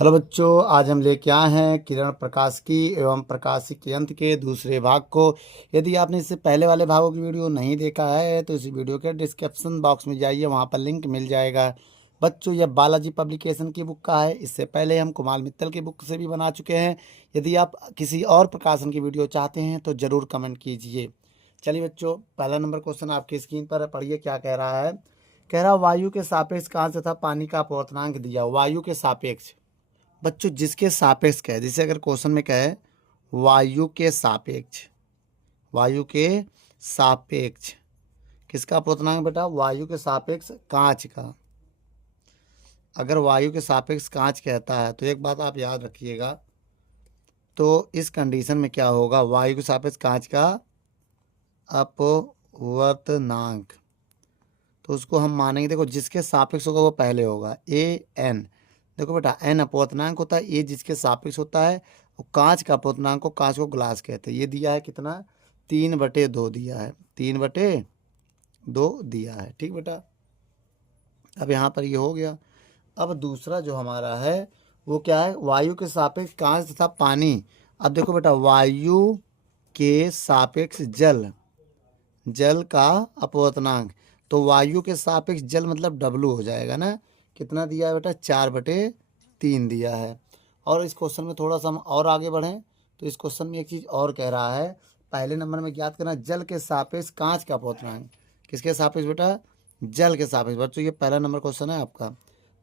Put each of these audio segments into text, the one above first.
Hello बच्चों, आज हम लेके आए हैं किरण प्रकाशिकी एवं प्रकाशिकी यंत्र के दूसरे भाग को। यदि आपने इससे पहले वाले भागों की वीडियो नहीं देखा है तो इस वीडियो के डिस्क्रिप्शन बॉक्स में जाइए, वहां पर लिंक मिल जाएगा। बच्चों, यह बालाजी पब्लिकेशन की बुक का है। इससे पहले हम कुमार मित्तल की बुक से भी बना चुके हैं। यदि आप किसी और प्रकाशन की वीडियो चाहते हैं तो ज़रूर कमेंट कीजिए। चलिए बच्चों, पहला नंबर क्वेश्चन आपकी स्क्रीन पर है, पढ़िए क्या कह रहा है। कह रहा वायु के सापेक्ष कांच तथा पानी का अपवर्तनांक दिया। वायु के सापेक्ष बच्चों जिसके सापेक्ष कहे, जैसे अगर क्वेश्चन में कहे वायु के सापेक्ष, वायु के सापेक्ष किसका अपवर्तनांक बेटा? वायु के सापेक्ष कांच का। अगर वायु के सापेक्ष कांच कहता है तो एक बात आप याद रखिएगा, तो इस कंडीशन में क्या होगा? वायु के सापेक्ष कांच का अपवर्तनांक, तो उसको हम मानेंगे, देखो जिसके सापेक्ष होगा वो पहले होगा ए एन। देखो बेटा, एन अपवर्तनांक होता है, ए जिसके सापेक्ष होता है, और कांच का अपवर्तनांक को, कांच को ग्लास कहते हैं। ये दिया है कितना? 3/2 दिया है, 3/2 दिया है। ठीक बेटा, अब यहाँ पर ये हो गया। अब दूसरा जो हमारा है वो क्या है? वायु के सापेक्ष कांच तथा पानी। अब देखो बेटा, वायु के सापेक्ष जल, जल का अपवर्तनांक, तो वायु के सापेक्ष जल मतलब W हो जाएगा ना। कितना दिया है बेटा? 4/3 दिया है। और इस क्वेश्चन में थोड़ा सा हम और आगे बढ़ें तो इस क्वेश्चन में एक चीज़ और कह रहा है। पहले नंबर में ज्ञात करना जल के सापेक्ष कांच का अपवर्तनांक। किसके सापेक्ष बेटा? जल के सापेक्ष। बच्चों ये पहला नंबर क्वेश्चन है आपका,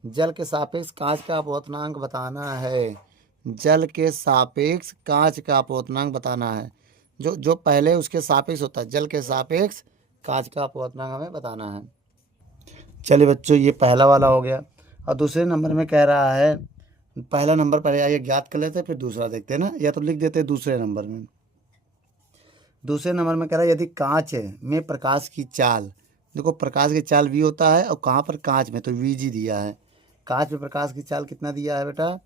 जल के सापेक्ष कांच का अपवर्तनांक बताना है। जल के सापेक्ष कांच का अपवर्तनांक बताना है। जो जो पहले उसके सापेक्ष होता है, जल के सापेक्ष कांच का अपवर्तनांक हमें बताना है। चलिए बच्चों, ये पहला वाला हो गया। और दूसरे नंबर में कह रहा है, पहला नंबर पहले आइए ज्ञात कर लेते हैं, फिर दूसरा देखते हैं ना, या तो लिख देते हैं दूसरे नंबर में। दूसरे नंबर में कह रहा है यदि कांच में प्रकाश की चाल, देखो प्रकाश की चाल v होता है, और कहाँ पर? कांच में, तो vg दिया है। कांच में प्रकाश की चाल कितना दिया है बेटा?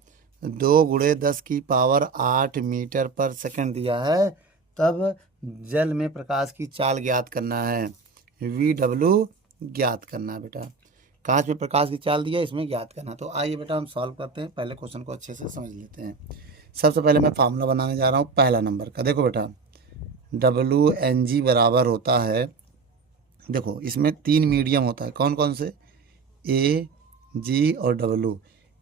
2 × 10⁸ मीटर पर सेकंड दिया है। तब जल में प्रकाश की चाल ज्ञात करना है, VW ज्ञात करना है बेटा। कांच में प्रकाश की चाल दिया, इसमें ज्ञात करना। तो आइए बेटा हम सॉल्व करते हैं, पहले क्वेश्चन को अच्छे से समझ लेते हैं। सबसे पहले मैं फार्मूला बनाने जा रहा हूँ पहला नंबर का। देखो बेटा, WNG बराबर होता है, देखो इसमें 3 मीडियम होता है, कौन कौन से? A, G और W।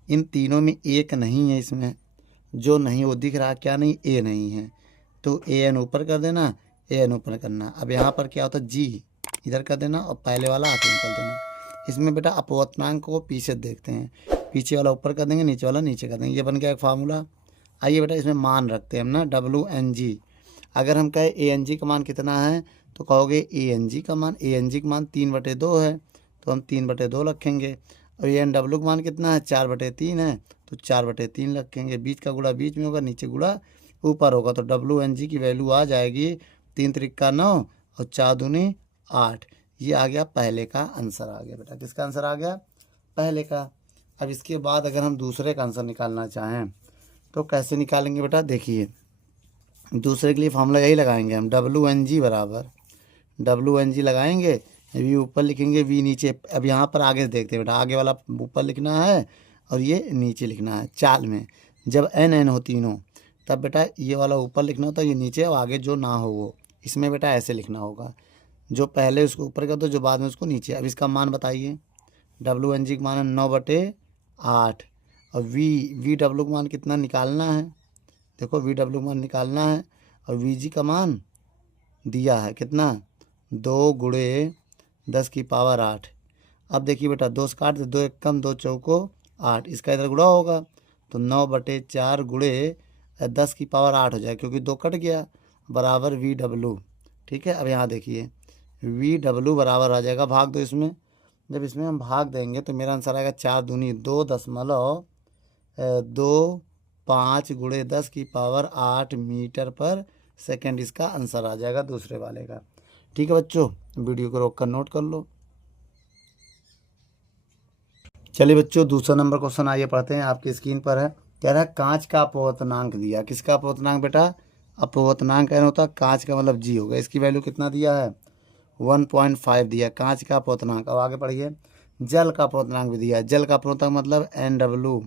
इन तीनों में एक नहीं है, इसमें जो नहीं वो दिख रहा, क्या नहीं? A नहीं है, तो AN ऊपर कर देना, AN ऊपर करना। अब यहाँ पर क्या होता है? G इधर कर देना और पहले वाला आगे निकल देना। इसमें बेटा अपवर्तनांक को पीछे देखते हैं, पीछे वाला ऊपर कर देंगे, नीचे वाला नीचे कर देंगे, ये बन गया एक फार्मूला। आइए बेटा इसमें मान रखते हैं हम ना, WNG। अगर हम कहें ANG का मान कितना है तो कहोगे ANG का मान, ANG का मान 3/2 है, तो हम 3/2 रखेंगे। और ANW का मान कितना है? 4/3 है, तो 4/3 रखेंगे। बीच का गुणा बीच में होगा, नीचे गुणा ऊपर होगा, तो WNG की वैल्यू आ जाएगी 3 × 9 और 4 दूनी 8। ये आ गया पहले का आंसर आ गया बेटा। किसका आंसर आ गया? पहले का। अब इसके बाद अगर हम दूसरे का आंसर निकालना चाहें तो कैसे निकालेंगे बेटा? देखिए, दूसरे के लिए फॉर्मूला यही लगाएंगे हम, WNG बराबर, WNG लगाएंगे, V ऊपर लिखेंगे, V नीचे। अब यहाँ पर आगे देखते हैं बेटा, आगे वाला ऊपर लिखना है और ये नीचे लिखना है। चाल में जब NN हो तीनों, तब बेटा ये वाला ऊपर लिखना होता है, ये नीचे, और आगे जो ना हो वो। इसमें बेटा ऐसे लिखना होगा, जो पहले उसको ऊपर कर दो, जो बाद में उसको नीचे। अब इसका मान बताइए। WNG का मान है 9/8, और VW का मान कितना निकालना है? देखो VW का मान निकालना है, और VG का मान दिया है कितना? 2 × 10⁸। अब देखिए बेटा, 2 से काट दे, 2 1 कम, 2 चौको 8, इसका इधर गुणा होगा, तो 9/4 × 10⁸ हो जाए, क्योंकि 2 कट गया, बराबर VW। ठीक है, अब यहाँ देखिए VW बराबर आ जाएगा, भाग दो इसमें। जब इसमें हम भाग देंगे तो मेरा आंसर आएगा 4 दूनी 2.25 × 10⁸ मीटर पर सेकंड, इसका आंसर आ जाएगा दूसरे वाले का। ठीक है बच्चों, वीडियो को रोक कर नोट कर लो। चलिए बच्चों, दूसरा नंबर क्वेश्चन आइए पढ़ते हैं, आपकी स्क्रीन पर है। कह रहा है कांच का अपवर्तनांक दिया। किसका अपवर्तनांक बेटा? अपवर्तनांक कहना होता है कांच का, मतलब G होगा। इसकी वैल्यू कितना दिया है? 1.5 दिया, कांच का अपवर्तनांक। अब आगे पढ़िए, जल का अपवर्तनांक भी दिया है। जल का अपवर्तनांक मतलब NW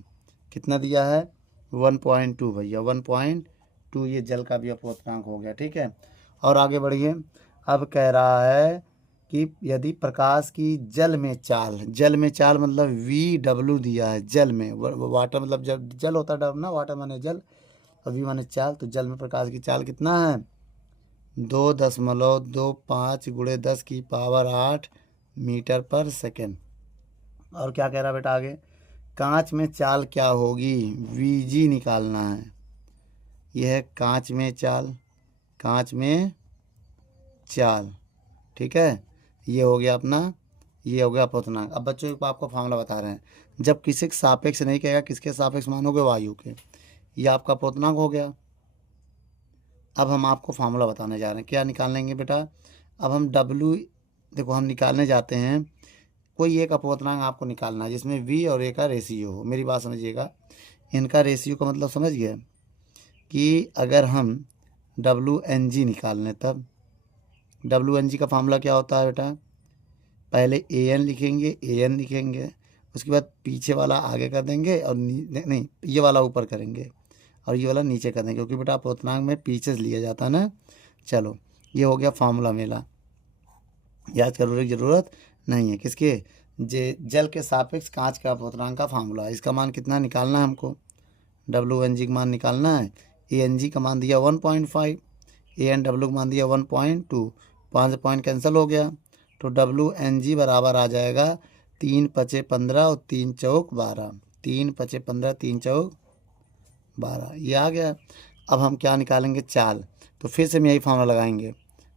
कितना दिया है 1.2 भैया, 1.2 ये जल का भी अपवर्तनांक हो गया। ठीक है, और आगे बढ़िए। अब कह रहा है कि यदि प्रकाश की जल में चाल, जल में चाल मतलब VW दिया है, जल में, वाटर मतलब जब जल होता है डब ना, वाटर माने जल और वी माने चाल, तो जल में प्रकाश की चाल कितना है 2.25 × 10⁸ मीटर पर सेकेंड। और क्या कह रहा है बेटा आगे, कांच में चाल क्या होगी, VG निकालना है। यह है कांच में चाल, कांच में चाल। ठीक है, ये हो गया अपना, ये हो गया अपवर्तनांक। अब बच्चों को आपको फार्मूला बता रहे हैं, जब किसी के सापेक्ष नहीं कहेगा, किसके सापेक्ष मानोगे, वायु के, ये आपका अपवर्तनांक हो गया। अब हम आपको फार्मूला बताने जा रहे हैं, क्या निकालेंगे बेटा। अब हम W, देखो हम निकालने जाते हैं, कोई एक अपवर्तनांक आपको निकालना है जिसमें V और A का रेशियो हो। मेरी बात समझिएगा, इनका रेशियो का मतलब समझ गए कि अगर हम WNG निकाल लें, तब WNG का फार्मूला क्या होता है बेटा, पहले AN लिखेंगे, AN लिखेंगे, उसके बाद पीछे वाला आगे कर देंगे और नहीं, ये वाला ऊपर करेंगे और ये वाला नीचे कर देंगे, क्योंकि बेटा अपवर्तनांक में पीछे से लिया जाता है ना। चलो, ये हो गया फार्मूला मेला, याद करने की ज़रूरत नहीं है। किसके, जल के सापेक्ष कांच का अपवर्तनांक का फार्मूला। इसका मान कितना निकालना है हमको, WNG का मान निकालना है। ANG का मान दिया 1.5, ANW का मान दिया 1.2, 5 पॉइंट कैंसिल हो गया, तो WNG बराबर आ जाएगा 3 × 5 = 15 और 3 × 4 = 12, 3 × 5 = 15, 3 × 4 = 12, ये आ गया। अब हम क्या निकालेंगे, चाल, तो फिर से हम यही फार्मूला लगाएंगे,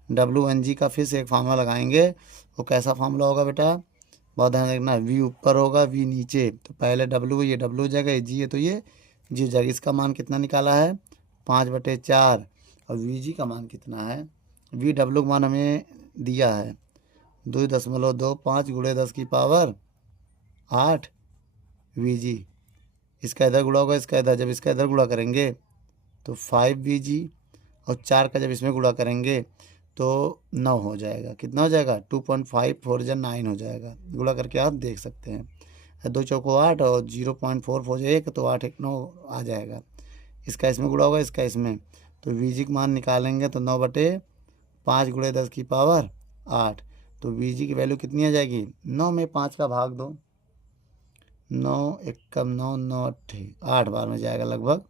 WNG का फिर से एक फार्मूला लगाएंगे। वो कैसा फार्मूला होगा बेटा, बहुत ध्यान रखना, V ऊपर होगा, V नीचे, तो पहले W, ये W हो जाएगा, ये G है तो ये G हो जाएगा। इसका मान कितना निकाला है 5/4, और VG का मान कितना है, VW का मान हमें दिया है 2.25 × 10⁸ VG। इसका इधर गुणा होगा, इसका इधर, जब इसका इधर गुणा करेंगे तो 5VG, और 4 का जब इसमें गुणा करेंगे तो 9 हो जाएगा। कितना हो जाएगा 2.5, 4 × 9 हो जाएगा। गुणा करके आप देख सकते हैं, 2 चौको 8 और 0.4 1, तो 8 1 9 आ जाएगा। इसका इसमें गुणा होगा, इसका इसमें, तो VG का मान निकालेंगे तो 9/5 × 10⁸ तो VG की वैल्यू कितनी आ जाएगी, 9 में 5 का भाग दो, 9 × 9 9 8 बार में जाएगा, लगभग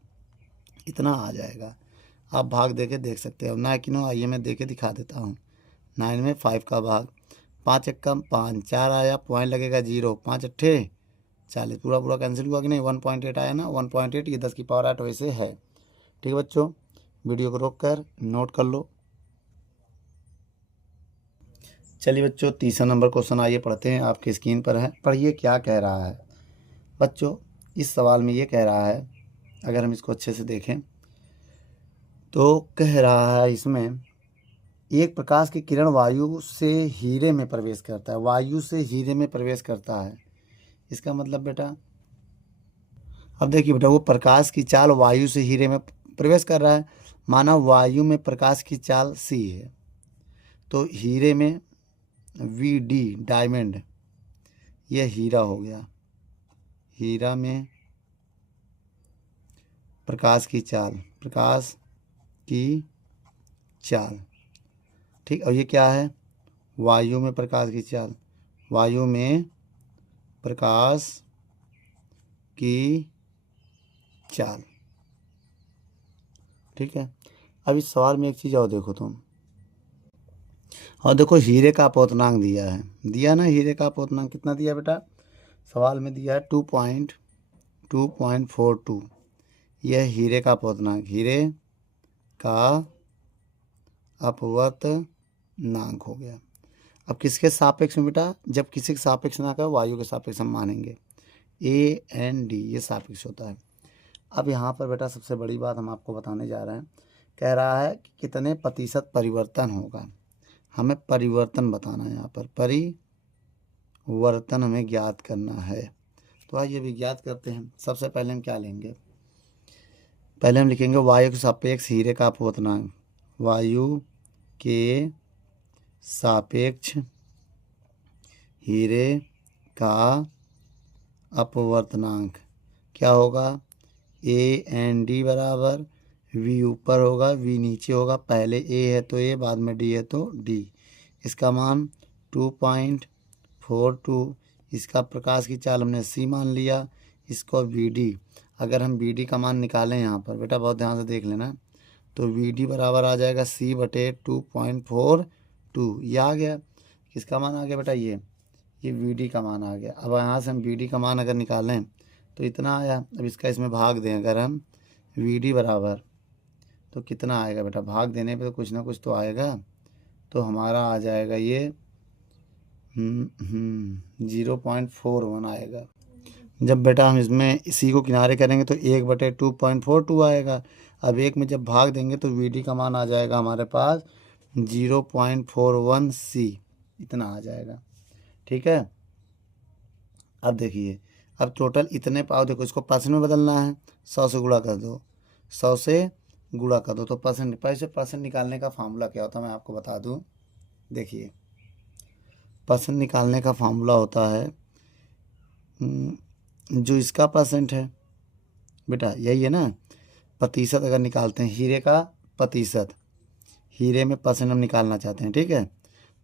इतना आ जाएगा। आप भाग देके देख सकते हो, 9 कि 9, आइए मैं देके दिखा देता हूँ। 9 में 5 का भाग, 5 × 5 4 आया, पॉइंट लगेगा 0, 5 × 8 = 40, पूरा पूरा कैंसिल हुआ कि नहीं, 1.8 आया ना, 1.8, ये 10⁸ वैसे है। ठीक है बच्चों, वीडियो को रोक कर नोट कर लो। चलिए बच्चों, तीसरा नंबर क्वेश्चन आइए पढ़ते हैं, आपकी स्क्रीन पर है, पढ़िए क्या कह रहा है। बच्चों इस सवाल में ये कह रहा है, अगर हम इसको अच्छे से देखें तो कह रहा है इसमें, एक प्रकाश की किरण वायु से हीरे में प्रवेश करता है, वायु से हीरे में प्रवेश करता है। इसका मतलब बेटा, अब देखिए बेटा, वो प्रकाश की चाल वायु से हीरे में प्रवेश कर रहा है, माना वायु में प्रकाश की चाल C है, तो हीरे में VD, डायमंड, यह हीरा हो गया, हीरा में प्रकाश की चाल, प्रकाश की चाल। ठीक, और ये क्या है, वायु में प्रकाश की चाल, वायु में प्रकाश की चाल। ठीक है, अब इस सवाल में एक चीज़ और देखो तुम, और देखो हीरे का अपवर्तनांक दिया है, दिया ना, हीरे का अपवर्तनांक कितना दिया बेटा, सवाल में दिया है 2.42, यह हीरे का अपवर्तनांक, हीरे का अपवर्तनांक हो गया। अब किसके सापेक्ष में बेटा, जब किसी के सापेक्ष ना कर, वायु के सापेक्ष हम मानेंगे, AND ये सापेक्ष होता है। अब यहाँ पर बेटा सबसे बड़ी बात हम आपको बताने जा रहे हैं, कह रहा है कि कितने प्रतिशत परिवर्तन होगा, हमें परिवर्तन बताना है, यहाँ पर परिवर्तन हमें ज्ञात करना है। तो आइए भी ज्ञात करते हैं। सबसे पहले हम क्या लेंगे, पहले हम लिखेंगे वायु के सापेक्ष हीरे का अपवर्तनांक, वायु के सापेक्ष हीरे का अपवर्तनांक क्या होगा, AND बराबर V ऊपर होगा, V नीचे होगा। पहले A है तो A, बाद में D है तो D। इसका मान 2.42। इसका प्रकाश की चाल हमने C मान लिया, इसको VD। अगर हम VD का मान निकालें यहाँ पर बेटा, बहुत ध्यान से देख लेना, तो VD बराबर आ जाएगा C/2.42। ये आ गया। किसका मान आ गया बेटा, ये VD का मान आ गया। अब यहाँ से हम VD का मान अगर निकालें तो इतना आया। अब इसका इसमें भाग दें अगर हम, VD बराबर, तो कितना आएगा बेटा, भाग देने पे तो कुछ ना कुछ तो आएगा। तो हमारा आ जाएगा ये 0.41 आएगा। जब बेटा हम इसमें इसी को किनारे करेंगे तो 1/2.42 आएगा। अब एक में जब भाग देंगे तो VD का मान आ जाएगा हमारे पास 0.41 C, इतना आ जाएगा। ठीक है। अब देखिए, अब टोटल इतने पाव, देखो इसको परसेंट में बदलना है, 100 से गुणा कर दो, 100 से गुणा कर दो तो परसेंट। पैसे परसेंट निकालने का फार्मूला क्या होता है मैं आपको बता दूं। देखिए, परसेंट निकालने का फार्मूला होता है, जो इसका परसेंट है बेटा, यही है ना, प्रतिशत अगर निकालते हैं, हीरे का प्रतिशत, हीरे में परसेंट हम निकालना चाहते हैं। ठीक है,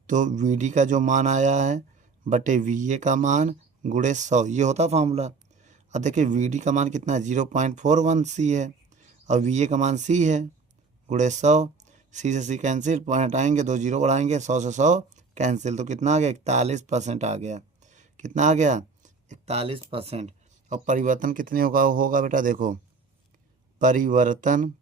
तो VD का जो मान आया है बटे VA का मान गुणे 100, ये होता फार्मूला। अब देखिए VD का मान कितना है, 0.41 C है, और VA का मान C है, गुणे 100। C से C कैंसिल, पॉइंट आएंगे, 2 जीरो बढ़ाएंगे, 100 से 100 कैंसिल, तो कितना आ गया, 41% आ गया। कितना आ गया, 41%। और परिवर्तन कितने होगा बेटा, देखो परिवर्तन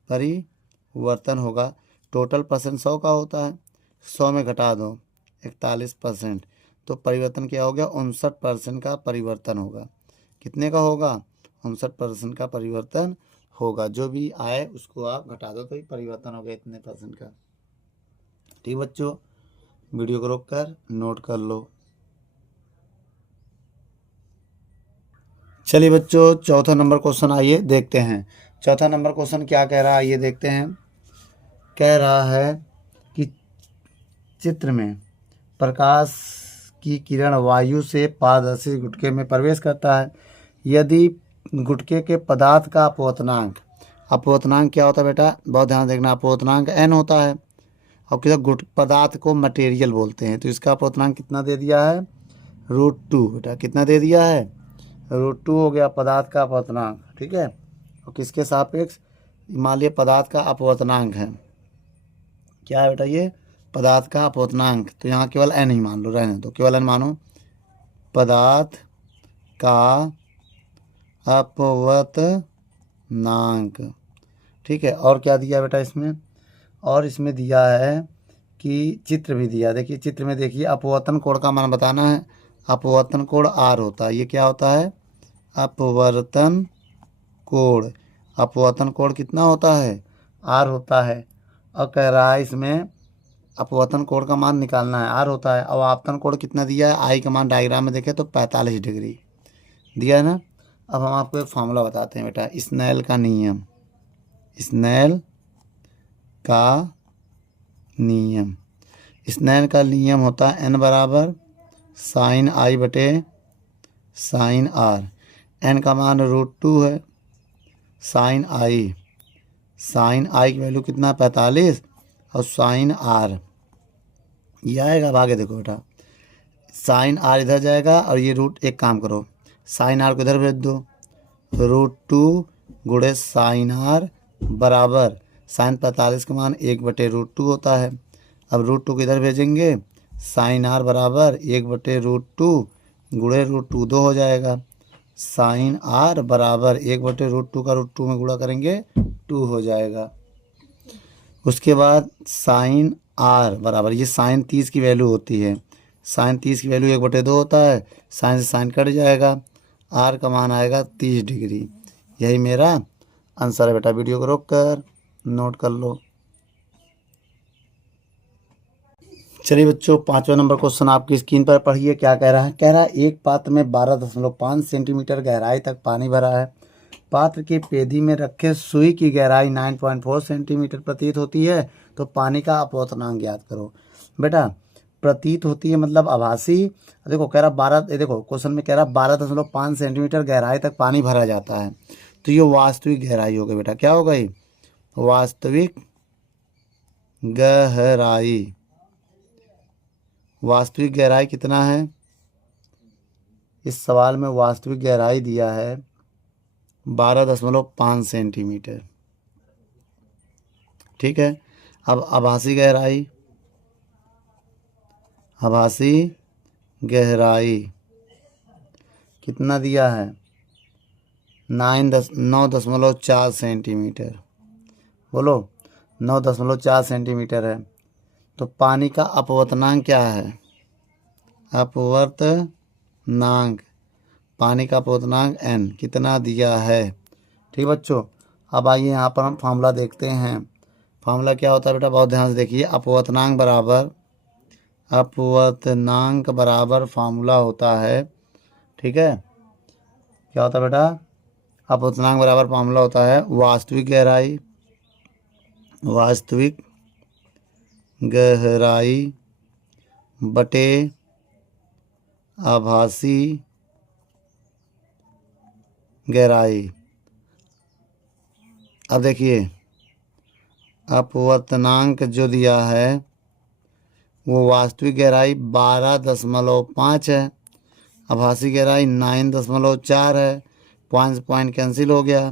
होगा, टोटल परसेंट 100 का होता है, 100 में घटा दो 41%, तो परिवर्तन क्या हो गया, 59% का परिवर्तन होगा। कितने का होगा, 59% का परिवर्तन होगा। जो भी आए उसको आप घटा दो तो ही परिवर्तन हो गया इतने परसेंट का। ठीक बच्चों, वीडियो को रोक कर नोट कर लो। चलिए बच्चों, चौथा नंबर क्वेश्चन आइए देखते हैं। चौथा नंबर क्वेश्चन क्या कह रहा है, आइए देखते हैं। कह रहा है कि चित्र में प्रकाश की किरण वायु से पारदर्शी गुटके में प्रवेश करता है। यदि गुटके के पदार्थ का अपवर्तनांक, अपवर्तनांक क्या होता है बेटा, बहुत ध्यान देखना, अपवर्तनांक n होता है। और किसी गुट पदार्थ को मटेरियल बोलते हैं, तो इसका अपवर्तनांक कितना दे दिया है, √2। बेटा कितना दे दिया है, √2 हो गया पदार्थ का अपवर्तनांक। ठीक है, और किसके सापेक्ष, मान लिया पदार्थ का अपवर्तनांक है, क्या है बेटा, ये पदार्थ का अपवर्तनांक। तो यहाँ केवल n ही मान लो, रहने दो, केवल n मानो, पदार्थ का अपवर्तनांक। ठीक है, और क्या दिया बेटा इसमें, और इसमें दिया है कि चित्र भी दिया। देखिए चित्र में देखिए, अपवर्तन कोण का मान बताना है, अपवर्तन कोण R होता है। ये क्या होता है, अपवर्तन कोण, अपवर्तन कोण कितना होता है, R होता है। और कह रहा है इसमें अपवर्तन कोण का मान निकालना है, R होता है। और आपतन कोण कितना दिया है, I का मान डायग्राम में देखें तो 45 डिग्री दिया है ना। अब हम आपको एक फार्मूला बताते हैं बेटा, स्नेल का नियम, स्नेल का नियम, स्नेल का नियम होता है n बराबर sin I बटे sin R। n का मान √2 है, sin I की वैल्यू कितना, 45, और sin R ये आएगा, भागे देखो बेटा, sin R इधर जाएगा, और ये रूट, एक काम करो, sin R को इधर भेज दो, √2 गुणे sin R बराबर, sin 45 का मान 1/√2 होता है। अब √2 को इधर भेजेंगे, sin R बराबर 1/√2 गुणे √2, 2 हो जाएगा। sin R बराबर 1/√2 का √2 में गुणा करेंगे 2 हो जाएगा। उसके बाद sin R बराबर, ये sin 30 की वैल्यू होती है, sin 30 की वैल्यू 1/2 होता है, sin से sin कट जाएगा, R का मान आएगा 30 डिग्री। यही मेरा आंसर है बेटा। वीडियो को रोक कर नोट कर लो। चलिए बच्चों, 5वां नंबर क्वेश्चन आपकी स्क्रीन पर पढ़िए, क्या कह रहा है। कह रहा है एक पात्र में 12.5 सेंटीमीटर गहराई तक पानी भरा है। पात्र की पेदी में रखे सुई की गहराई 9.4 सेंटीमीटर प्रतीत होती है, तो पानी का अपवर्तनांक ज्ञात करो। बेटा प्रतीत होती है मतलब आभासी। देखो कह रहा 12, देखो क्वेश्चन में कह रहा 12.5 सेंटीमीटर गहराई तक पानी भरा जाता है, तो ये वास्तविक गहराई होगी बेटा। क्या होगा ये? वास्तविक गहराई। वास्तविक गहराई कितना है? इस सवाल में वास्तविक गहराई दिया है 12.5 सेंटीमीटर। ठीक है। अब आभासी गहराई, आभासी गहराई कितना दिया है? 9.4 सेंटीमीटर। बोलो 9.4 सेंटीमीटर है। तो पानी का अपवर्तनांक क्या है? अपवर्तनांक, पानी का अपवर्तनांक n कितना दिया है? ठीक बच्चों, अब आइए यहाँ पर हम फार्मूला देखते हैं। फार्मूला क्या होता है बेटा? बहुत ध्यान से देखिए। अपवर्तनांक बराबर फार्मूला होता है, ठीक है, क्या होता है बेटा? अपवर्तनांक बराबर फार्मूला होता है वास्तविक गहराई, वास्तविक गहराई बटे आभासी गहराई। अब देखिए अपवर्तनांक जो दिया है वो वास्तविक गहराई 12.5 है, आभासी गहराई 9.4 है। पॉइंट कैंसिल हो गया,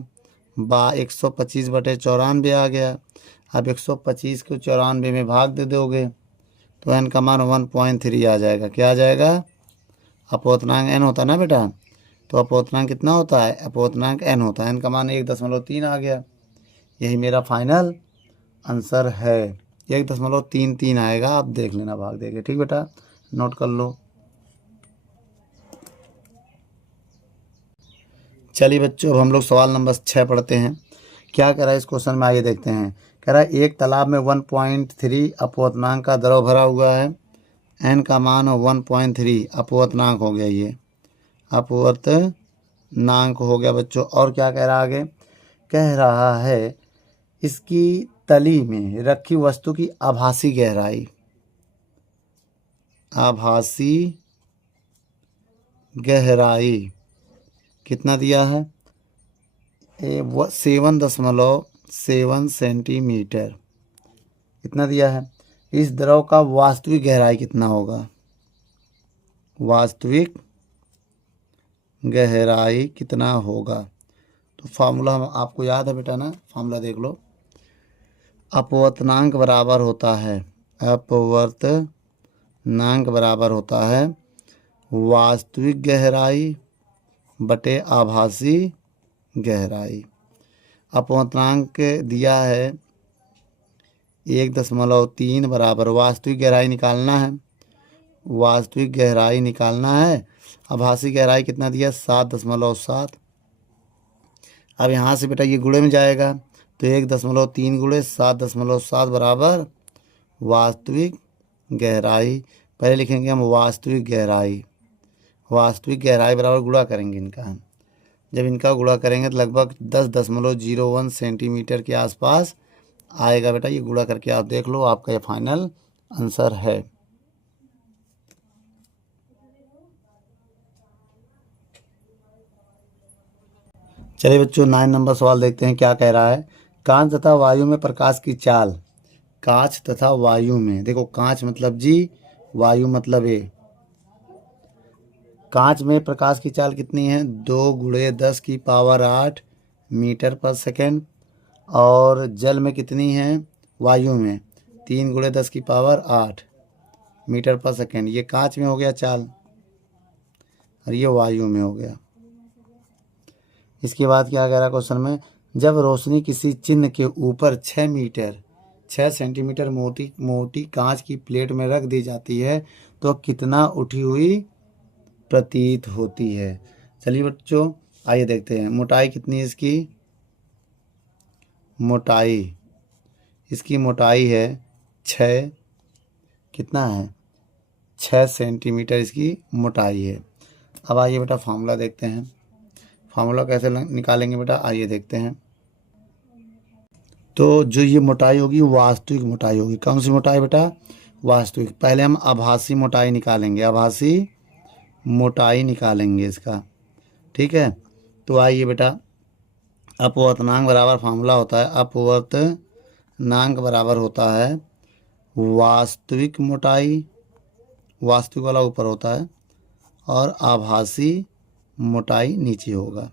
125/94 आ गया। अब 125 को 94 में भाग दे दोगे तो n का मान 1.3 आ जाएगा। क्या आ जाएगा? अपवर्तनांक n होता है ना बेटा, तो अपवर्तनांक कितना होता है? अपवर्तनांक n होता है, n का मान 1.3 आ गया। यही मेरा फाइनल आंसर है। 1.33 आएगा, आप देख लेना भाग देके। ठीक बेटा, नोट कर लो। चलिए बच्चों, अब हम लोग सवाल नंबर 6 पढ़ते हैं। क्या कह रहा है इस क्वेश्चन में, आइए देखते हैं। कह रहा है एक तालाब में 1.3 अपवर्तनांक का द्रव भरा हुआ है, n का मान 1.3 अपवर्तनांक हो गया। ये अपवर्तनांक हो गया बच्चों। और क्या कह रहा है आगे? कह रहा है इसकी तली में रखी वस्तु की आभासी गहराई, आभासी गहराई कितना दिया है? 7.7 सेंटीमीटर कितना दिया है। इस द्रव का वास्तविक गहराई कितना होगा? वास्तविक गहराई कितना होगा? तो फार्मूला हम आपको याद है बेटा ना, फार्मूला देख लो। अपवर्तनांक बराबर होता है, अपवर्तनांक बराबर होता है वास्तविक गहराई बटे आभासी गहराई। अपवर्तनांक दिया है 1.3 बराबर, वास्तविक गहराई निकालना है, वास्तविक गहराई निकालना है। आभासी गहराई कितना दिया? 7.7। अब यहाँ से बेटा ये गुणे में जाएगा, तो 1.3 गुणे 7.7 बराबर वास्तविक गहराई। पहले लिखेंगे हम वास्तविक गहराई, वास्तविक गहराई बराबर गुणा करेंगे इनका। जब इनका गुणा करेंगे तो लगभग 10.01 सेंटीमीटर के आसपास आएगा बेटा। ये गुणा करके आप देख लो, आपका ये फाइनल आंसर है। चलिए बच्चों, 9 नंबर सवाल देखते हैं। क्या कह रहा है? कांच तथा वायु में प्रकाश की चाल, कांच तथा वायु में, देखो कांच मतलब जी, वायु मतलब ए। कांच में प्रकाश की चाल कितनी है? 2 × 10⁸ मीटर पर सेकेंड। और जल में कितनी है? वायु में 3 × 10⁸ मीटर पर सेकेंड। ये कांच में हो गया चाल और ये वायु में हो गया। इसके बाद क्या कह रहा है क्वेश्चन में? जब रोशनी किसी चिन्ह के ऊपर 6 सेंटीमीटर मोटी कांच की प्लेट में रख दी जाती है तो कितना उठी हुई प्रतीत होती है? चलिए बच्चों, आइए देखते हैं। मोटाई कितनी है इसकी? मोटाई, इसकी मोटाई है 6, कितना है? 6 सेंटीमीटर इसकी मोटाई है। अब आइए बेटा फार्मूला देखते हैं। फार्मूला कैसे निकालेंगे बेटा, आइए देखते हैं। तो जो ये मोटाई होगी वास्तविक मोटाई होगी। कौन सी मोटाई बेटा? वास्तविक। पहले हम आभासी मोटाई निकालेंगे, आभासी मोटाई निकालेंगे इसका, ठीक है। तो आइए बेटा, अपवर्तनांक बराबर फार्मूला होता है, अपवर्तनांक बराबर होता है वास्तविक मोटाई, वास्तविक वाला ऊपर होता है और आभासी मोटाई नीचे होगा,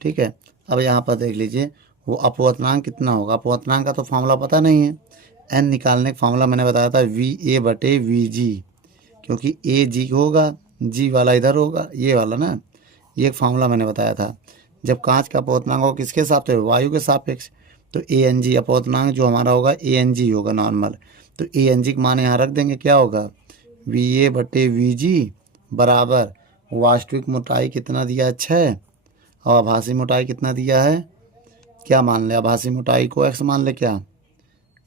ठीक है। अब यहाँ पर देख लीजिए वो अपवर्तनांक कितना होगा। अपवर्तनांक का तो फार्मूला पता नहीं है, एन निकालने का फार्मूला मैंने बताया था VA/VG, क्योंकि ए जी होगा, जी वाला इधर होगा, ये वाला ना, ये एक फार्मूला मैंने बताया था। जब कांच का अपवर्तनांक होगा किसके सापेक्ष, वायु के सापेक्ष, तो ANG अपवर्तनांक जो हमारा होगा ANG होगा नॉर्मल। तो ANG का मान यहाँ रख देंगे, क्या होगा VA/VG बराबर वास्तविक मोटाई कितना दिया है 6, और आभासी मोटाई कितना दिया है, क्या मान ले, आभासी मोटाई को x मान ले, क्या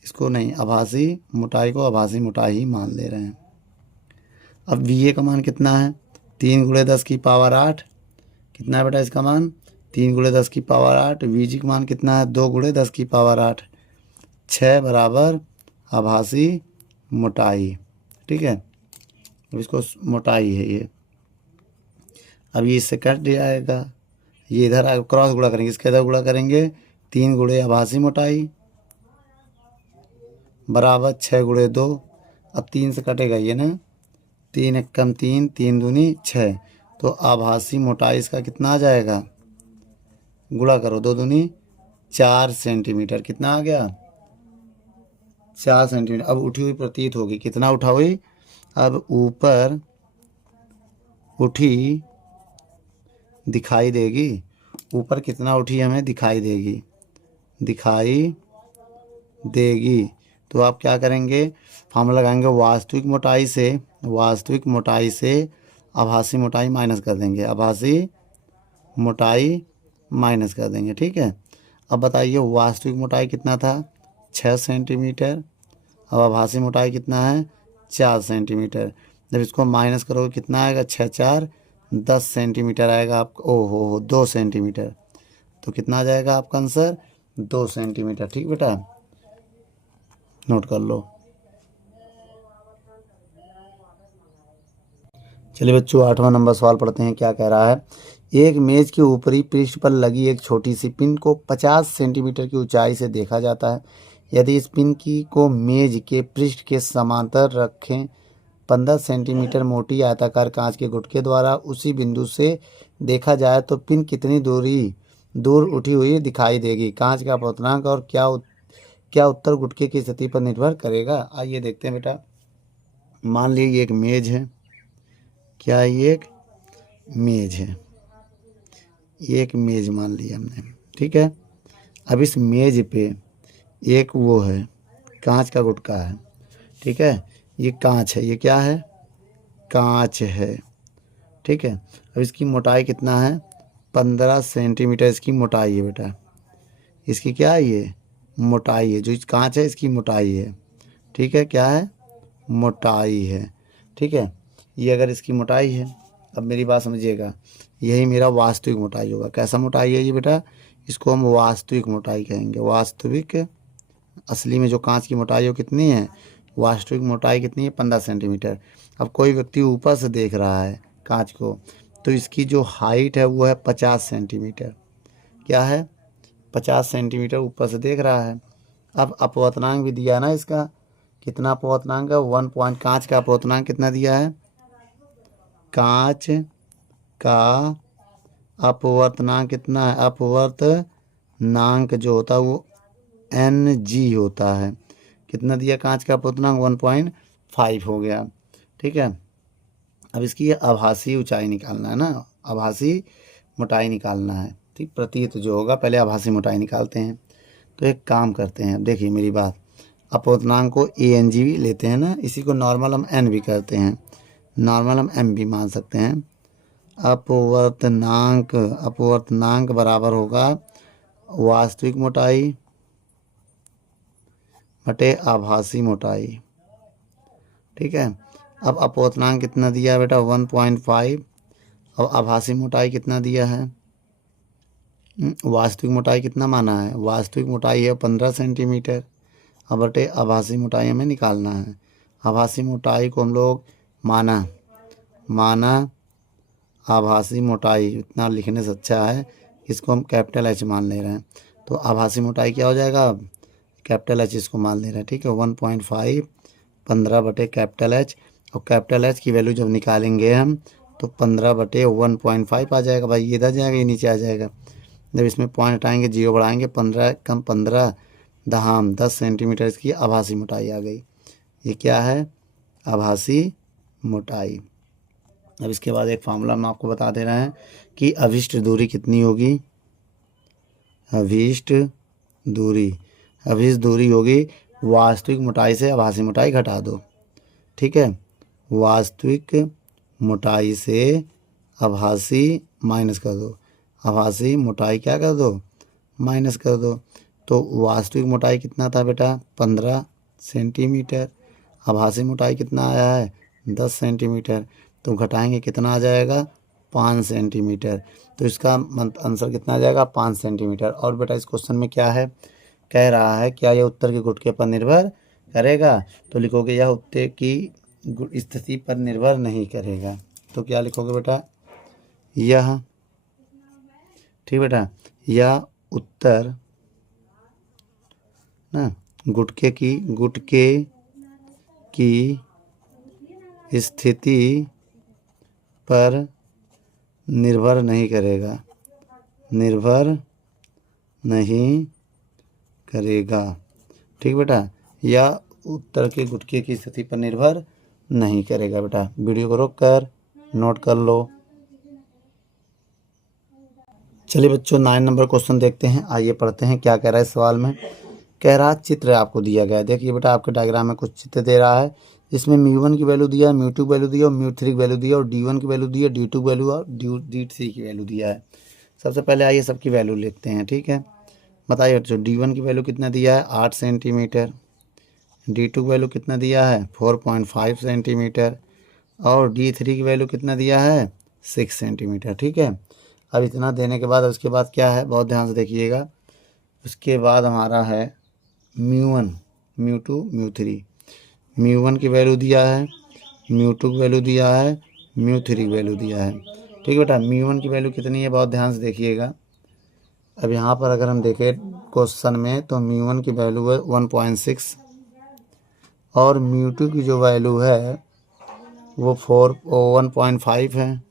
इसको नहीं, आभासी मोटाई को आभासी मोटाई ही मान ले रहे हैं। अब VA का मान कितना है, 3 × 10⁸, कितना है बेटा इसका मान, 3 × 10⁸। VG का मान कितना है, 2 × 10⁸, 6 बराबर आभासी मोटाई, ठीक है। अब इसको मोटाई है ये, अब ये इससे कट जाएगा, ये इधर क्रॉस गुणा करेंगे, इसके इधर गुणा करेंगे, 3 × आभासी मोटाई बराबर 6 × 2, अब 3 से कटेगा ये ना, 3 × 1 = 3, 3 दूनी 6, तो आभासी मोटाई इसका कितना आ जाएगा, गुणा करो, 2 दूनी 4 सेंटीमीटर, कितना आ गया 4 सेंटीमीटर। अब उठी हुई प्रतीत होगी, कितना उठा हुई, अब ऊपर उठी दिखाई देगी, ऊपर कितना उठी हमें दिखाई देगी, दिखाई देगी। तो आप क्या करेंगे, फार्मूला लगाएंगे, वास्तविक मोटाई से आभासी मोटाई माइनस कर देंगे, आभासी मोटाई माइनस कर देंगे, ठीक है। अब बताइए वास्तविक मोटाई कितना था 6 सेंटीमीटर, अब आभासी मोटाई कितना है 4 सेंटीमीटर। जब इसको माइनस करोगे कितना आएगा, 6 × 4 = 10 सेंटीमीटर आएगा आपका, ओहो 2 सेंटीमीटर, तो कितना आ जाएगा आपका आंसर 2 सेंटीमीटर, ठीक बेटा, नोट कर लो। चलिए बच्चों 8वां नंबर सवाल पढ़ते हैं, क्या कह रहा है। एक मेज के ऊपरी पृष्ठ पर लगी एक छोटी सी पिन को 50 सेंटीमीटर की ऊंचाई से देखा जाता है। यदि इस पिन को मेज के पृष्ठ के समांतर रखें, 15 सेंटीमीटर मोटी आयताकार कांच के गुटके द्वारा उसी बिंदु से देखा जाए तो पिन कितनी दूर उठी हुई दिखाई देगी। कांच का अपवर्तनांक और क्या उत्तर गुटके की स्थिति पर निर्भर करेगा। आइए देखते हैं बेटा, मान लीजिए ये एक मेज है, क्या ये एक मेज है, ये एक मेज मान लिया हमने, ठीक है। अब इस मेज पे एक वो है कांच का गुटका है, ठीक है, ये कांच है, ये क्या है कांच है, ठीक है। अब इसकी मोटाई कितना है 15 सेंटीमीटर इसकी मोटाई है बेटा, इसकी क्या है ये मोटाई है, जो कांच है इसकी मोटाई है, ठीक है, क्या है मोटाई है, ठीक है। ये अगर इसकी मोटाई है, अब मेरी बात समझिएगा, यही मेरा वास्तविक मोटाई होगा। कैसा मोटाई है ये बेटा, इसको हम वास्तविक मोटाई कहेंगे, वास्तविक। असली में जो कांच की मोटाई हो कितनी है, वास्तविक मोटाई कितनी है 15 सेंटीमीटर। अब कोई व्यक्ति ऊपर से देख रहा है कांच को, तो इसकी जो हाइट है वो है 50 सेंटीमीटर, क्या है 50 सेंटीमीटर ऊपर से देख रहा है। अब अपवर्तनांक भी दिया ना इसका, कितना अपवर्तनांक है 1 पॉइंट, कांच का अपवर्तनांक कितना दिया है, कांच का अपवर्तनांक कितना है, अपवर्तनांक जो होता है वो NG होता है, कितना दिया कांच का अपवर्तनांक 1.5 हो गया, ठीक है। अब इसकी आभासी ऊंचाई निकालना है ना, आभासी मोटाई निकालना है, ठीक, प्रतीत जो होगा पहले आभासी मोटाई निकालते हैं। तो एक काम करते हैं, देखिए मेरी बात, अपवर्तनांक को ANG भी लेते हैं ना, इसी को नॉर्मल हम N भी करते हैं, नॉर्मल हम M भी मान सकते हैं। अपवर्तनांक बराबर होगा वास्तविक मोटाई बटे आभासी मोटाई, ठीक है। अब अपवर्तनांक कितना दिया है बेटा 1.5, अब आभासी मोटाई कितना दिया है, वास्तविक मोटाई कितना माना है, वास्तविक मोटाई है 15 सेंटीमीटर, अब बटे आभासी मोटाई हमें निकालना है। आभासी मोटाई को हम लोग माना आभासी मोटाई, इतना लिखने से अच्छा है, इसको हम कैपिटल एच मान ले रहे हैं। तो आभासी मोटाई क्या हो जाएगा, कैपिटल एच इसको मान ले रहे हैं, ठीक है। 1.5 15/कैपिटल एच, और कैपिटल एच की वैल्यू जब निकालेंगे हम तो 15/1.5 आ जाएगा भाई, ये इधर जाएगा, ये नीचे आ जाएगा। जब इसमें पॉइंट हटाएंगे, 0 बढ़ाएंगे, 15 कम 15 दहाम 10 सेंटीमीटर इसकी आभासी मोटाई आ गई। ये क्या है, आभासी मोटाई। अब इसके बाद एक फार्मूला हम आपको बता दे रहे हैं कि अभिष्ट दूरी कितनी होगी। अभिष्ट दूरी होगी वास्तविक मोटाई से आभासी मोटाई घटा दो, ठीक है। वास्तविक मोटाई से आभासी माइनस कर दो, आभासी मोटाई क्या कर दो, माइनस कर दो। तो वास्तविक मोटाई कितना था बेटा, 15 सेंटीमीटर। आभासी मोटाई कितना आया है, 10 सेंटीमीटर। तो घटाएंगे कितना आ जाएगा, 5 सेंटीमीटर। तो इसका आंसर कितना आ जाएगा, 5 सेंटीमीटर। और बेटा इस क्वेश्चन में क्या है, कह रहा है क्या यह उत्तर के गुटके पर निर्भर करेगा। तो लिखोगे यह उत्तर की स्थिति पर निर्भर नहीं करेगा। तो क्या लिखोगे बेटा, यह, ठीक बेटा, यह उत्तर ना गुटके की स्थिति पर निर्भर नहीं करेगा, ठीक बेटा। या उत्तर के गुटके की स्थिति पर निर्भर नहीं करेगा बेटा। वीडियो को रोक कर नोट कर लो। चलिए बच्चों 9 नंबर क्वेश्चन देखते हैं, आइए पढ़ते हैं क्या कह रहा है इस सवाल में। कह रहा चित्र आपको दिया गया है, देखिए बेटा आपके डायग्राम में कुछ चित्र दे रहा है। इसमें μ1 की वैल्यू दिया है, μ2 की वैल्यू दिया है, और μ3 की वैल्यू दिया है, और d1 की वैल्यू दी है, d2 की वैल्यू और d3 की वैल्यू दिया है। सबसे पहले आइए सबकी वैल्यू लेते हैं, ठीक है। बताइए बच्चों, d1 की वैल्यू कितना दिया है, 8 सेंटीमीटर। d2 की वैल्यू कितना दिया है, 4.5 सेंटीमीटर। और d3 की वैल्यू कितना दिया है, 6 सेंटीमीटर, ठीक है। अब इतना देने के बाद उसके बाद क्या है, बहुत ध्यान से देखिएगा। उसके बाद हमारा है μ1, μ2, μ3। μ1 की वैल्यू दिया है, μ2 की वैल्यू दिया है, μ3 की वैल्यू दिया है, ठीक है बेटा। μ1 की वैल्यू कितनी है, बहुत ध्यान से देखिएगा। अब यहाँ पर अगर हम देखें क्वेश्चन में तो μ1 की वैल्यू है 1.6, और μ2 की जो वैल्यू है वो 1.5 है,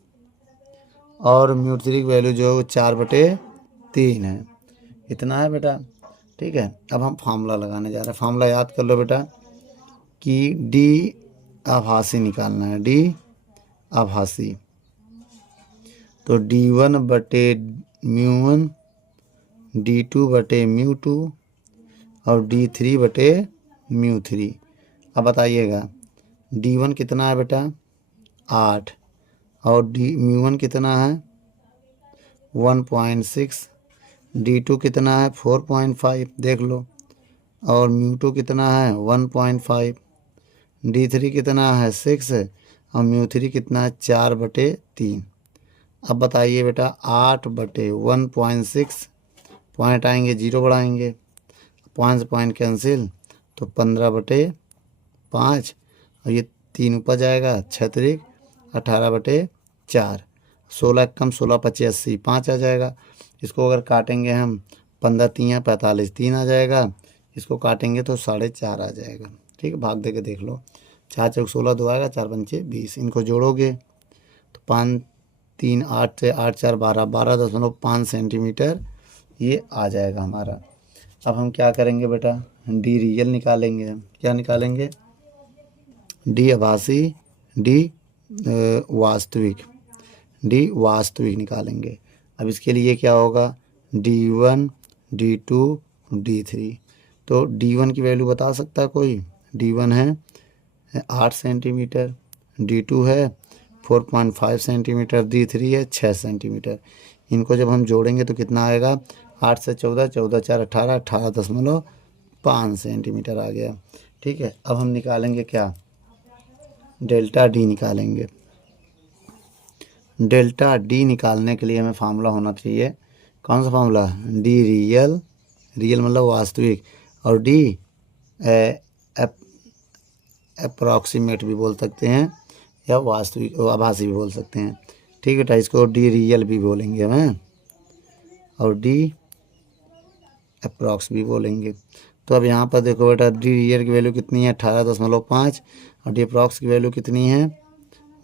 और μ3 की वैल्यू जो है वो 4/3 है। इतना है बेटा, ठीक है। अब हम फार्मूला लगाने जा रहे हैं। फार्मूला याद कर लो बेटा कि डी आभासी निकालना है, डी आभासी। तो d1/μ1, d2/μ2 और d3/μ3। अब बताइएगा d1 कितना है बेटा, 8, और μ1 कितना है, 1.6, d2 कितना है, 4.5, देख लो, और μ2 कितना है, 1.5, d3 कितना है, 6 है, और μ3 कितना है, 4/3। अब बताइए बेटा 8/1.6, पॉइंट आएंगे 0 बढ़ाएंगे, 5 पॉइंट कैंसिल, तो 15/5, और ये 3 ऊपर जाएगा, 6 18/4, 16 कम 16 25 80, 5 आ जाएगा। इसको अगर काटेंगे हम 15 3 45, 3 आ जाएगा। इसको काटेंगे तो 4.5 आ जाएगा, ठीक है। भाग दे के देख लो, 4 चौक 16, 2 आएगा, 4 पंचे 20। इनको जोड़ोगे तो 5 3 8 से 8 4 12, 12.5 सेंटीमीटर ये आ जाएगा हमारा। अब हम क्या करेंगे बेटा, डी रियल निकालेंगे। हम क्या निकालेंगे, डी आभासी, डी वास्तविक निकालेंगे। अब इसके लिए क्या होगा, d1 d2 d3। तो d1 की वैल्यू बता सकता है कोई, d1 है 8 सेंटीमीटर, d2 है 4.5 सेंटीमीटर, d3 है 6 सेंटीमीटर। इनको जब हम जोड़ेंगे तो कितना आएगा, 8 से 14, 14 4 18, 18.5 सेंटीमीटर आ गया, ठीक है। अब हम निकालेंगे क्या, डेल्टा डी निकालेंगे। डेल्टा डी निकालने के लिए हमें फार्मूला होना चाहिए, कौन सा फार्मूला, डी रियल मतलब वास्तविक, और डी अप्रॉक्सीमेट भी बोल सकते हैं या वास्तविक आभासी भी बोल सकते हैं। ठीक है बेटा, इसको डी रियल भी बोलेंगे हम, और डी अप्रॉक्स भी बोलेंगे। तो अब यहाँ पर देखो बेटा, डी रियल की वैल्यू कितनी है 18.5 और डी अप्रॉक्स की वैल्यू कितनी है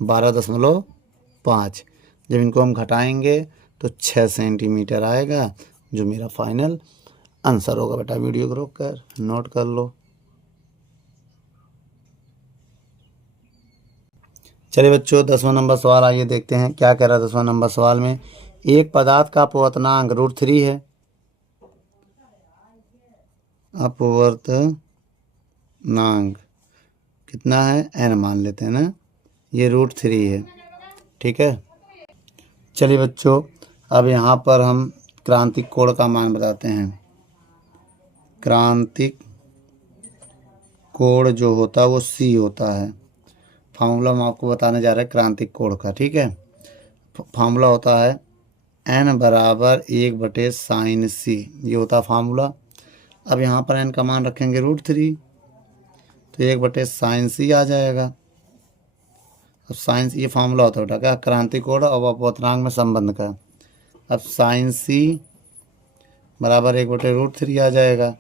12.5। जब इनको हम घटाएंगे तो 6 सेंटीमीटर आएगा, जो मेरा फाइनल आंसर होगा। बेटा वीडियो को रोक कर नोट कर लो। चलिए बच्चों, 10वां नंबर सवाल आइए देखते हैं क्या कह रहा है 10वां नंबर सवाल में। एक पदार्थ का अपवर्तनांक √3 है। अपवर्तनांक कितना है, n मान लेते हैं ना, ये √3 है। ठीक है, चलिए बच्चों, अब यहाँ पर हम क्रांतिक कोण का मान बताते हैं। क्रांतिक कोण जो होता है वो c होता है। फार्मूला हम आपको बताने जा रहे हैं क्रांतिक कोण का। ठीक है, फार्मूला होता है n बराबर 1/sin c, ये होता फार्मूला। अब यहाँ पर n का मान रखेंगे √3, तो 1/sin c आ जाएगा। अब साइन, ये फार्मूला होता है बेटा क्या, क्रांतिक कोण और अपवर्तनांक में संबंध का। अब sin c बराबर 1/√3 आ जाएगा।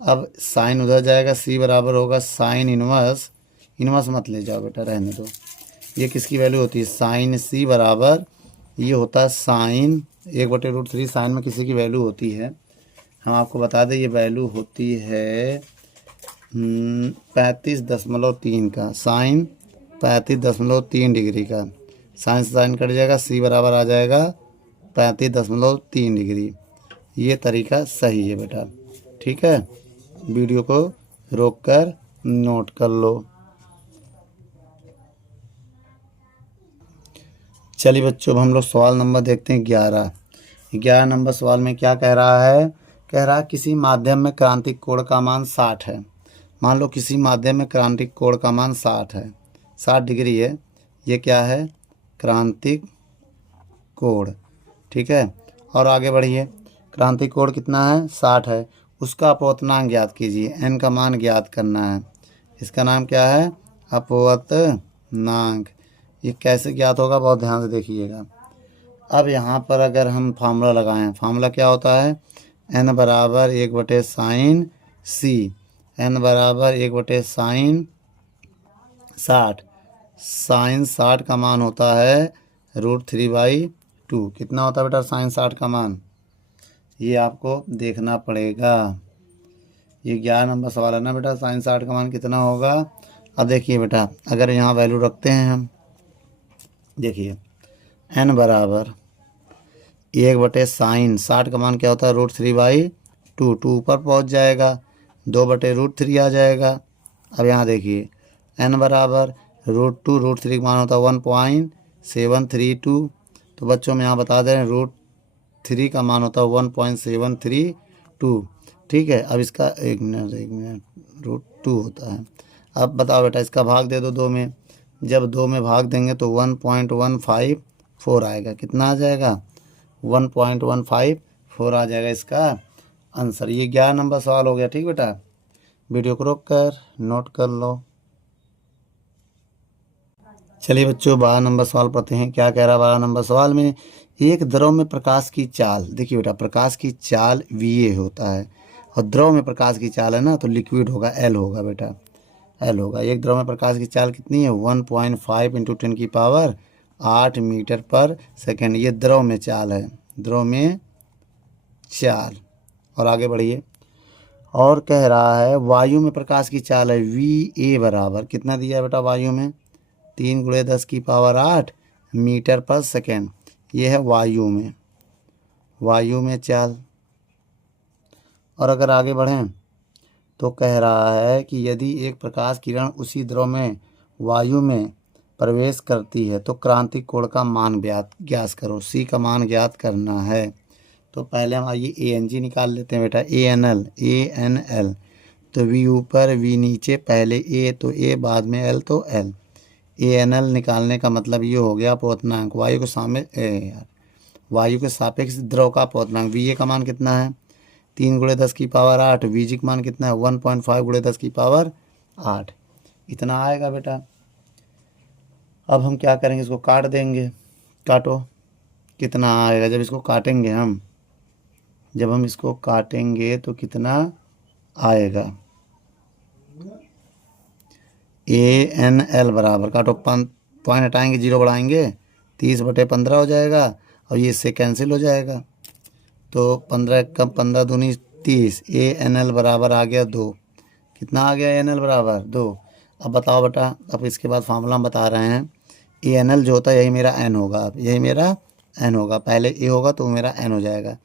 अब साइन उधर जाएगा, c बराबर होगा साइन इनवर्स, इनवर्स मत ले जाओ बेटा, रहने दो। ये किसकी वैल्यू होती है, साइन c बराबर, ये होता है साइन 1/√3, साइन में किसी की वैल्यू होती है, हम आपको बता दें, ये वैल्यू होती है 35.3 का, साइन 35.3 डिग्री का। साइन से साइन कट जाएगा, c बराबर आ जाएगा 35.3 डिग्री। ये तरीका सही है बेटा। ठीक है, वीडियो को रोक कर नोट कर लो। चलिए बच्चों, अब हम लोग सवाल नंबर देखते हैं 11 नंबर सवाल में क्या कह रहा है। कह रहा है किसी माध्यम में क्रांतिक कोण का मान 60 है। मान लो किसी माध्यम में क्रांतिक कोण का मान 60 है, 60 डिग्री है। ये क्या है, क्रांतिक कोण। ठीक है, और आगे बढ़िए, क्रांतिक कोण कितना है 60 है, उसका अपवर्तनांक ज्ञात कीजिए, n का मान ज्ञात करना है। इसका नाम क्या है, अपवर्तनांक। ये कैसे ज्ञात होगा, बहुत ध्यान से देखिएगा। अब यहाँ पर अगर हम फार्मूला लगाएं, फार्मूला क्या होता है, n बराबर 1/sin c, n बराबर 1/sin 60। साइन 60 का मान होता है √3/2। कितना होता है बेटा साइन 60 का मान, ये आपको देखना पड़ेगा। ये 11 नंबर सवाल है ना बेटा, साइन 60 का मान कितना होगा। अब देखिए बेटा, अगर यहाँ वैल्यू रखते हैं हम, देखिए n बराबर 1/sin 60 का मान क्या होता है √3/2, 2 ऊपर पहुँच जाएगा, 2/√3 आ जाएगा। अब यहाँ देखिए n बराबर √2, √3 का मान होता है 1.732। तो बच्चों में यहाँ बता दे रहे हैं √3 का मान होता है 1.732। ठीक है, अब इसका एक मिनट √2 होता है। अब बताओ बेटा, इसका भाग दे दो 2 में, जब 2 में भाग देंगे तो 1.154 आएगा। कितना आ जाएगा, 1.154 आ जाएगा इसका आंसर। ये 11 नंबर सवाल हो गया। ठीक बेटा, वीडियो को रोक कर नोट कर लो। चलिए बच्चों, 12 नंबर सवाल पढ़ते हैं क्या कह रहा है 12 नंबर सवाल में। एक द्रव में प्रकाश की चाल, देखिए बेटा प्रकाश की चाल VA होता है, और द्रव में प्रकाश की चाल है ना, तो लिक्विड होगा L होगा बेटा, L होगा। एक द्रव में प्रकाश की चाल कितनी है 1.5 × 10⁸ मीटर पर सेकेंड। ये द्रव में चाल है, द्रव में चाल। और आगे बढ़िए, और कह रहा है वायु में प्रकाश की चाल है VA बराबर, कितना दिया है बेटा वायु में 3 × 10⁸ मीटर पर सेकेंड। ये है वायु में चाल। और अगर आगे बढ़ें तो कह रहा है कि यदि एक प्रकाश किरण उसी द्रव में वायु में प्रवेश करती है तो क्रांतिक कोण का मान ज्ञात करो। C का मान ज्ञात करना है। तो पहले हम आइए ANG निकाल लेते हैं बेटा, ANL। तो V ऊपर V नीचे, पहले A तो A, बाद में L तो L। ANL निकालने का मतलब ये हो गया अपवर्तनांक, वायु के सापेक्ष द्रव का अपवर्तनांक। VA का मान कितना है 3 × 10⁸, VG का मान कितना है 1.5 × 10⁸। इतना आएगा बेटा। अब हम क्या करेंगे, इसको काट देंगे। काटो, कितना आएगा जब इसको काटेंगे हम, जब हम इसको काटेंगे तो कितना आएगा। ANL बराबर, काटो, पॉइंट हटाएंगे, 0 बढ़ाएंगे, 30/15 हो जाएगा और ये इससे कैंसिल हो जाएगा। तो 15 कम 15 दूनी 30, ANL बराबर आ गया 2। कितना आ गया ANL बराबर 2। अब बताओ बेटा, अब इसके बाद फार्मूला हम बता रहे हैं। ANL जो होता है यही मेरा N होगा, अब यही मेरा N होगा, पहले A होगा तो मेरा N हो जाएगा।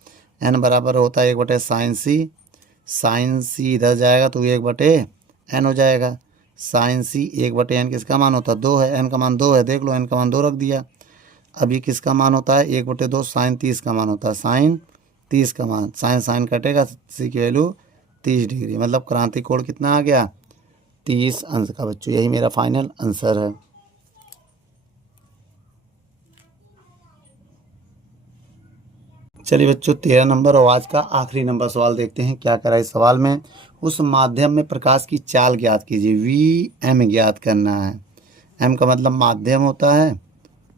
N बराबर होता है 1/sin C, sin C इधर जाएगा तो 1/N हो जाएगा। sin C 1/N किसका मान होता है, 2 है, N का मान 2 है, देख लो N का मान 2 रख दिया। अब ये किसका मान होता है, 1/2 sin 30 का मान होता है, sin 30 का मान, sin कटेगा, C की वैल्यू 30 डिग्री, मतलब क्रांति कोण कितना आ गया, 30 अंश का। बच्चों यही मेरा फाइनल आंसर है। चलिए बच्चों, 13 नंबर और आज का आखिरी नंबर सवाल देखते हैं क्या करा इस सवाल में। उस माध्यम में प्रकाश की चाल ज्ञात कीजिए, VM ज्ञात करना है। M का मतलब माध्यम होता है,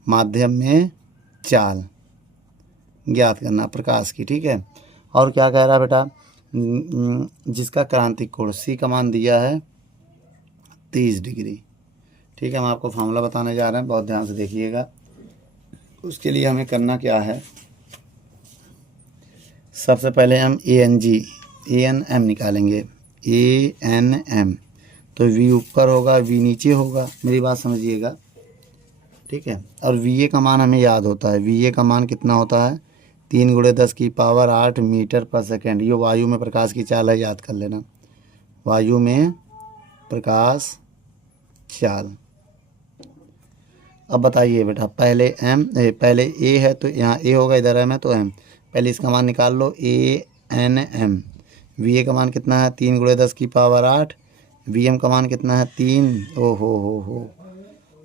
माध्यम में चाल ज्ञात करना प्रकाश की, ठीक है। और क्या कह रहा है बेटा, जिसका क्रांतिक कोण C का मान दिया है 30 डिग्री, ठीक है। हम आपको फार्मूला बताने जा रहे हैं, बहुत ध्यान से देखिएगा। उसके लिए हमें करना क्या है, सबसे पहले हम ANM निकालेंगे। ANM तो V ऊपर होगा, V नीचे होगा, मेरी बात समझिएगा, ठीक है। और VA का मान हमें याद होता है, VA का मान कितना होता है, 3 × 10⁸ मीटर पर सेकेंड। ये वायु में प्रकाश की चाल है, याद कर लेना, वायु में प्रकाश चाल। अब बताइए बेटा, पहले पहले A है तो यहाँ A होगा, इधर M है तो M, पहले इसका मान निकाल लो, ANM। VA का मान कितना है, 3 × 10⁸, VM का मान कितना है 3, ओ हो,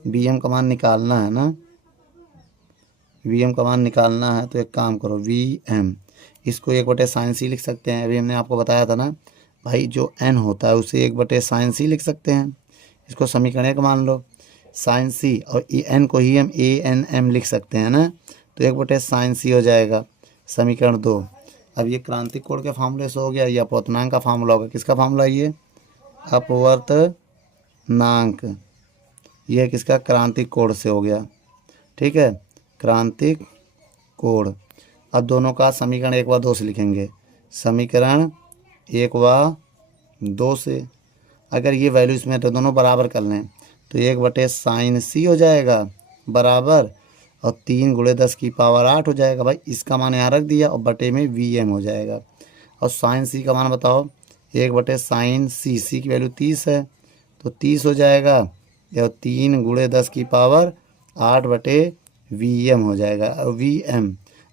VM का मान निकालना है ना, VM का मान निकालना है तो एक काम करो, VM इसको 1/sin C लिख सकते हैं। अभी हमने आपको बताया था ना भाई, जो N होता है उसे 1/sin C लिख सकते हैं, इसको समीकरण 1 मान लो। sin C और N को ही हम ANM लिख सकते हैं ना, तो 1/sin C हो जाएगा, समीकरण 2। अब ये क्रांतिक कोण के फार्मूले से हो गया, ये अपवर्तनांक का फार्मूला होगा। किसका फार्मूला, ये अपवर्तनांक, यह किसका, क्रांतिक कोण से हो गया, ठीक है, क्रांतिक कोण। अब दोनों का समीकरण 1 व 2 से लिखेंगे, समीकरण 1 व 2 से अगर ये वैल्यू इसमें तो दोनों बराबर कर लें तो 1/sin C हो जाएगा बराबर, और 3 × 10⁸ हो जाएगा। भाई इसका मान यहाँ रख दिया और बटे में VM हो जाएगा। और sin C का मान बताओ, 1/sin C, C की वैल्यू 30 है तो 30 हो जाएगा, और 3 × 10⁸ VM हो जाएगा। और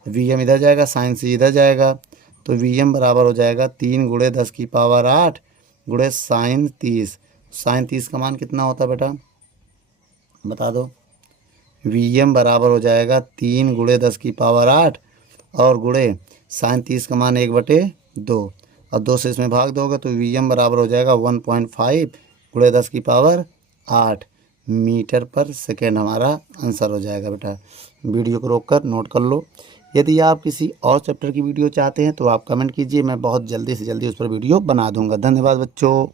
VM इधर जाएगा, sin C इधर जाएगा, तो VM बराबर हो जाएगा 3 × 10⁸ × sin 30। sin 30 का मान कितना होता है बेटा, बता दो। VM बराबर हो जाएगा 3 × 10⁸ और गुणे sin 30 का मान 1/2, और 2 से इसमें भाग दोगे तो VM बराबर हो जाएगा 1.5 × 10⁸ मीटर पर सेकेंड, हमारा आंसर हो जाएगा। बेटा वीडियो को रोककर नोट कर लो। यदि आप किसी और चैप्टर की वीडियो चाहते हैं तो आप कमेंट कीजिए, मैं बहुत जल्दी से जल्दी उस पर वीडियो बना दूंगा। धन्यवाद बच्चों।